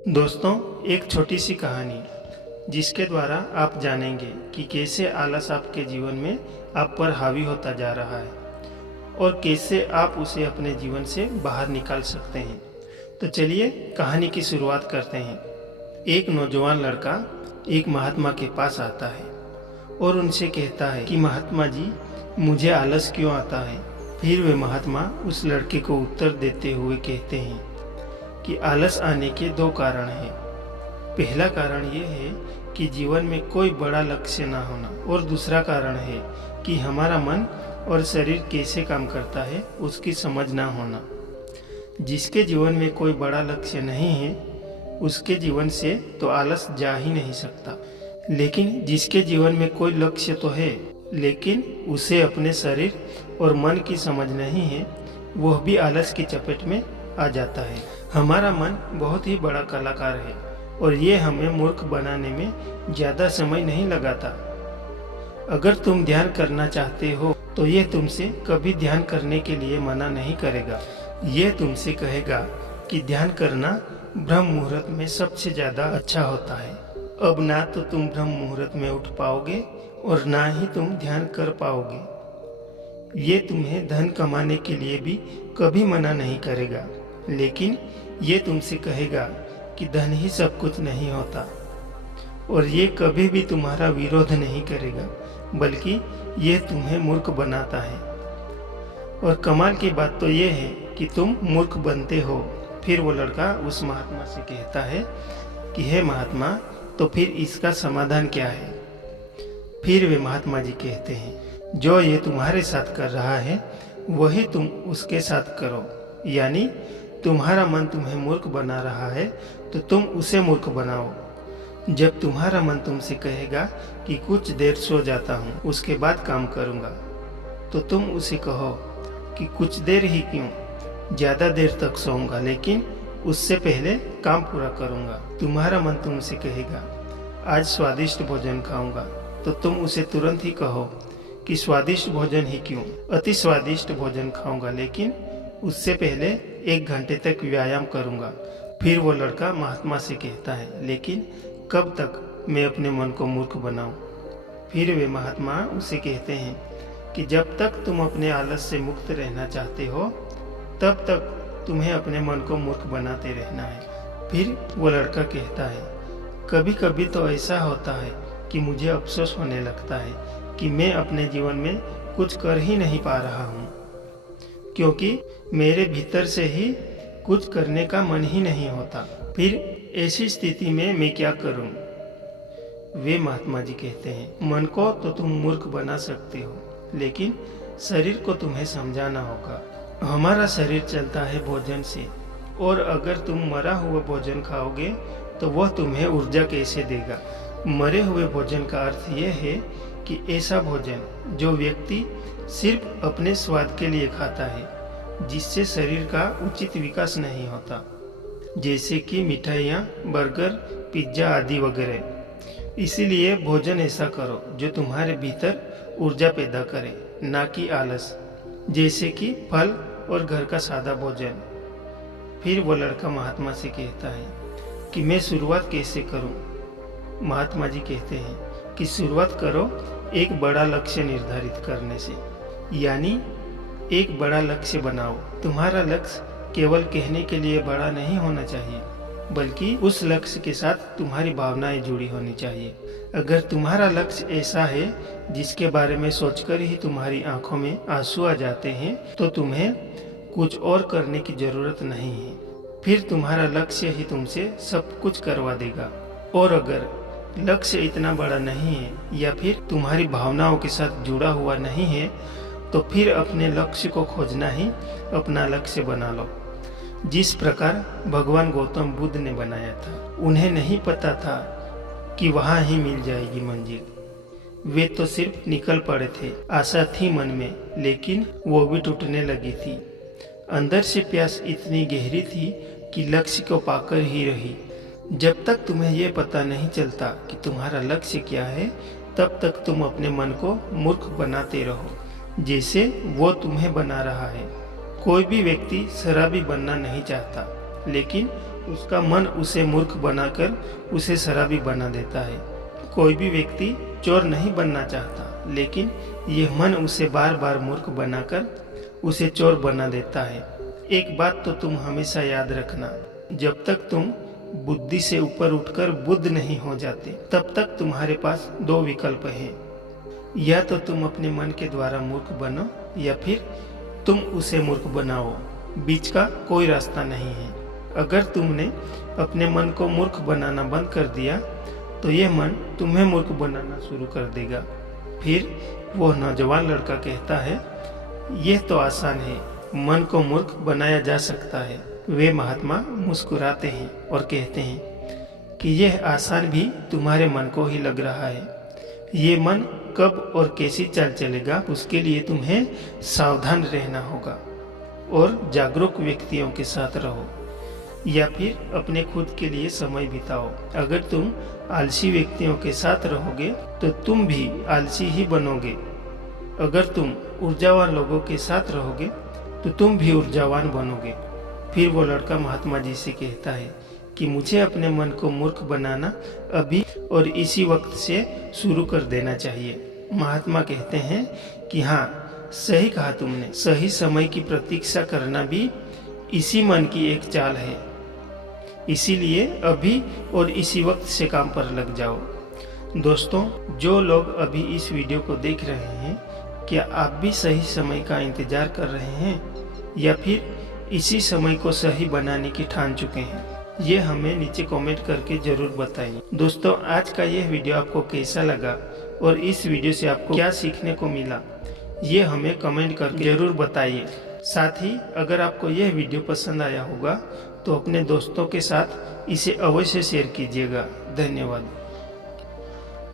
दोस्तों, एक छोटी सी कहानी जिसके द्वारा आप जानेंगे कि कैसे आलस आपके जीवन में आप पर हावी होता जा रहा है और कैसे आप उसे अपने जीवन से बाहर निकाल सकते हैं। तो चलिए कहानी की शुरुआत करते हैं। एक नौजवान लड़का एक महात्मा के पास आता है और उनसे कहता है कि महात्मा जी, मुझे आलस क्यों आता है। फिर वे महात्मा उस लड़के को उत्तर देते हुए कहते हैं कि आलस आने के दो कारण हैं। पहला कारण यह है कि जीवन में कोई बड़ा लक्ष्य ना होना, और दूसरा कारण है कि हमारा मन और शरीर कैसे काम करता है उसकी समझ ना होना। जिसके जीवन में कोई बड़ा लक्ष्य नहीं है उसके जीवन से तो आलस जा ही नहीं सकता, लेकिन जिसके जीवन में कोई लक्ष्य तो है लेकिन उसे अपने शरीर और मन की समझ नहीं है, वह भी आलस की चपेट में आ जाता है। हमारा मन बहुत ही बड़ा कलाकार है और ये हमें मूर्ख बनाने में ज्यादा समय नहीं लगाता। अगर तुम ध्यान करना चाहते हो तो ये तुमसे कभी ध्यान करने के लिए मना नहीं करेगा। ये तुमसे कहेगा कि ध्यान करना ब्रह्म मुहूर्त में सबसे ज्यादा अच्छा होता है। अब ना तो तुम ब्रह्म मुहूर्त में उठ पाओगे और ना ही तुम ध्यान कर पाओगे। ये तुम्हें धन कमाने के लिए भी कभी मना नहीं करेगा, लेकिन ये तुमसे कहेगा कि धन ही सब कुछ नहीं होता। और ये कभी भी तुम्हारा विरोध नहीं करेगा, बल्कि ये तुम्हें मूर्ख बनाता है। और कमाल की बात तो ये है कि तुम मूर्ख बनते हो। फिर वो लड़का उस महात्मा से कहता है कि हे महात्मा, तो फिर इसका समाधान क्या है। फिर वे महात्मा जी कहते हैं, जो ये तुम्हारे साथ कर रहा है वही तुम उसके साथ करो। यानी तुम्हारा मन तुम्हें मूर्ख बना रहा है तो तुम उसे मूर्ख बनाओ। जब तुम्हारा मन तुमसे कहेगा कि कुछ देर सो जाता हूँ, उसके बाद काम करूँगा, तो तुम उसे कहो कि कुछ देर ही क्यों, ज्यादा देर तक सोऊंगा, लेकिन उससे पहले काम पूरा करूँगा। तुम्हारा मन तुमसे कहेगा आज स्वादिष्ट भोजन खाऊंगा, तो तुम उसे तुरंत ही कहो कि स्वादिष्ट भोजन ही क्यों, अति स्वादिष्ट भोजन खाऊंगा, लेकिन उससे पहले 1 घंटे तक व्यायाम करूंगा। फिर वो लड़का महात्मा से कहता है, लेकिन कब तक मैं अपने मन को मूर्ख बनाऊं। फिर वे महात्मा उसे कहते हैं कि जब तक तुम अपने आलस से मुक्त रहना चाहते हो तब तक तुम्हें अपने मन को मूर्ख बनाते रहना है। फिर वो लड़का कहता है, कभी कभी तो ऐसा होता है कि मुझे अफसोस होने लगता है कि मैं अपने जीवन में कुछ कर ही नहीं पा रहा हूँ, क्योंकि मेरे भीतर से ही कुछ करने का मन ही नहीं होता। फिर ऐसी स्थिति में मैं क्या करूं। वे महात्मा जी कहते हैं, मन को तो तुम मूर्ख बना सकते हो, लेकिन शरीर को तुम्हें समझाना होगा। हमारा शरीर चलता है भोजन से, और अगर तुम मरा हुआ भोजन खाओगे तो वह तुम्हें ऊर्जा कैसे देगा। मरे हुए भोजन का अर्थ यह है कि ऐसा भोजन जो व्यक्ति सिर्फ अपने स्वाद के लिए खाता है, जिससे शरीर का उचित विकास नहीं होता, जैसे कि मिठाइयाँ, बर्गर, पिज्जा आदि वगैरह। इसीलिए भोजन ऐसा करो जो तुम्हारे भीतर ऊर्जा पैदा करे, ना कि आलस, जैसे कि फल और घर का सादा भोजन। फिर वो लड़का महात्मा से कहता है कि मैं शुरुआत कैसे करूं। महात्मा जी कहते हैं कि शुरुआत करो एक बड़ा लक्ष्य निर्धारित करने से, यानी एक बड़ा लक्ष्य बनाओ। तुम्हारा लक्ष्य केवल कहने के लिए बड़ा नहीं होना चाहिए, बल्कि उस लक्ष्य के साथ तुम्हारी भावनाएं जुड़ी होनी चाहिए। अगर तुम्हारा लक्ष्य ऐसा है जिसके बारे में सोचकर ही तुम्हारी आंखों में आंसू आ जाते हैं, तो तुम्हें कुछ और करने की जरूरत नहीं है। फिर तुम्हारा लक्ष्य ही तुमसे सब कुछ करवा देगा। और अगर लक्ष्य इतना बड़ा नहीं है या फिर तुम्हारी भावनाओं के साथ जुड़ा हुआ नहीं है, तो फिर अपने लक्ष्य को खोजना ही अपना लक्ष्य बना लो। जिस प्रकार भगवान गौतम बुद्ध ने बनाया था, उन्हें नहीं पता था कि वहां ही मिल जाएगी मंजिल। वे तो सिर्फ निकल पड़े थे, आशा थी मन में, लेकिन वो भी टूटने लगी थी। अंदर से प्यास इतनी गहरी थी कि लक्ष्य को पाकर ही रही। जब तक तुम्हें ये पता नहीं चलता कि तुम्हारा लक्ष्य क्या है, तब तक तुम अपने मन को मूर्ख बनाते रहो, जैसे वो तुम्हें बना रहा है। कोई भी व्यक्ति शराबी बनना नहीं चाहता, लेकिन उसका मन उसे मूर्ख बनाकर उसे शराबी बना देता है। कोई भी व्यक्ति चोर नहीं बनना चाहता, लेकिन यह मन उसे बार बार मूर्ख बनाकर उसे चोर बना देता है। एक बात तो तुम हमेशा याद रखना, जब तक तुम बुद्धि से ऊपर उठकर बुद्ध नहीं हो जाते, तब तक तुम्हारे पास दो विकल्प हैं। या तो तुम अपने मन के द्वारा मूर्ख बनो या फिर तुम उसे मूर्ख बनाओ। बीच का कोई रास्ता नहीं है। अगर तुमने अपने मन को मूर्ख बनाना बंद कर दिया तो यह मन तुम्हें मूर्ख बनाना शुरू कर देगा। फिर वो नौजवान लड़का कहता है, यह तो आसान है, मन को मूर्ख बनाया जा सकता है। वे महात्मा मुस्कुराते हैं और कहते हैं कि यह आसान भी तुम्हारे मन को ही लग रहा है। ये मन कब और कैसी चाल चलेगा, उसके लिए तुम्हें सावधान रहना होगा और जागरूक व्यक्तियों के साथ रहो या फिर अपने खुद के लिए समय बिताओ। अगर तुम आलसी व्यक्तियों के साथ रहोगे तो तुम भी आलसी ही बनोगे। अगर तुम ऊर्जावान लोगों के साथ रहोगे तो तुम भी ऊर्जावान बनोगे। फिर वो लड़का महात्मा जी से कहता है कि मुझे अपने मन को मूर्ख बनाना अभी और इसी वक्त से शुरू कर देना चाहिए। महात्मा कहते हैं कि हाँ, सही कहा तुमने, सही समय की प्रतीक्षा करना भी इसी मन की एक चाल है। इसीलिए अभी और इसी वक्त से काम पर लग जाओ। दोस्तों, जो लोग अभी इस वीडियो को देख रहे हैं, क्या आप भी सही समय का इंतजार कर रहे हैं या फिर इसी समय को सही बनाने की ठान चुके हैं? ये हमें नीचे कमेंट करके जरूर बताइए। दोस्तों, आज का यह वीडियो आपको कैसा लगा और इस वीडियो से आपको क्या सीखने को मिला, ये हमें कमेंट करके जरूर बताइए। साथ ही अगर आपको यह वीडियो पसंद आया होगा तो अपने दोस्तों के साथ इसे अवश्य शेयर कीजिएगा। धन्यवाद।